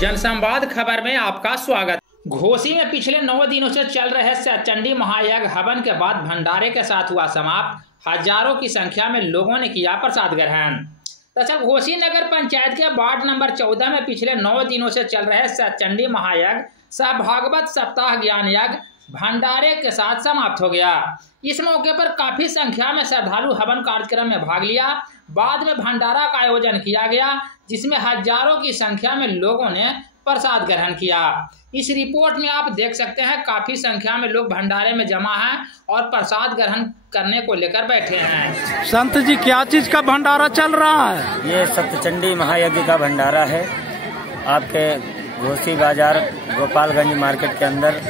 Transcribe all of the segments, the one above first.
जनसंवाद खबर में आपका स्वागत। घोसी में पिछले 9 दिनों से चल रहे चंडी महायज्ञ हवन के बाद भंडारे के साथ हुआ समाप्त। हजारों की संख्या में लोगों ने किया प्रसाद ग्रहण। दरअसल घोसी नगर पंचायत के वार्ड नंबर 14 में पिछले 9 दिनों से चल रहे चंडी महायज्ञ सह भागवत सप्ताह ज्ञान यज्ञ भंडारे के साथ समाप्त हो गया। इस मौके पर काफी संख्या में श्रद्धालु हवन कार्यक्रम में भाग लिया। बाद में भंडारा का आयोजन किया गया, जिसमें हजारों की संख्या में लोगों ने प्रसाद ग्रहण किया। इस रिपोर्ट में आप देख सकते हैं काफी संख्या में लोग भंडारे में जमा हैं और प्रसाद ग्रहण करने को लेकर बैठे हैं। संत जी, क्या चीज का भंडारा चल रहा है? ये सप्तचंडी महायज्ञ का भंडारा है। आपके घोसी बाजार गोपालगंज मार्केट के अंदर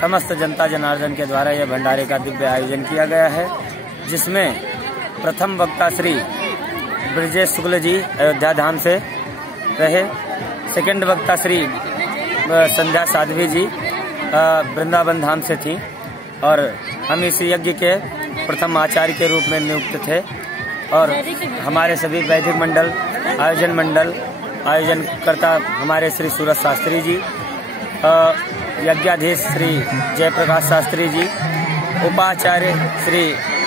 समस्त जनता जनार्दन के द्वारा यह भंडारे का दिव्य आयोजन किया गया है, जिसमें प्रथम वक्ता श्री ब्रजेश शुक्ल जी अयोध्या धाम से रहे। सेकंड वक्ता श्री संध्या साध्वी जी वृंदावन धाम से थी और हम इस यज्ञ के प्रथम आचार्य के रूप में नियुक्त थे। और हमारे सभी वैदिक मंडल, आयोजनकर्ता हमारे श्री सूरज शास्त्री जी, यज्ञाधीश श्री जयप्रकाश शास्त्री जी, उपाचार्य श्री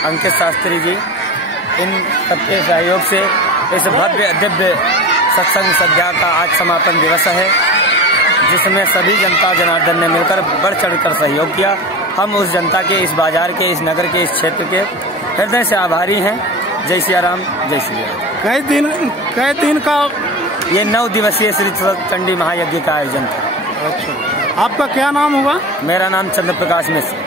अंकित शास्त्री जी, इन सबके सहयोग से इस भव्य दिव्य सत्संग संध्या का आज समापन दिवस है, जिसमें सभी जनता जनार्दन ने मिलकर बढ़ चढ़कर सहयोग किया। हम उस जनता के, इस बाजार के, इस नगर के, इस क्षेत्र के हृदय से आभारी हैं। जय सिया राम, जय श्री राम। कई दिन का ये 9 दिवसीय श्री चंडी महायज्ञ का आयोजन था। अच्छा, आपका क्या नाम होगा? मेरा नाम चंद्र प्रकाश मिश्र।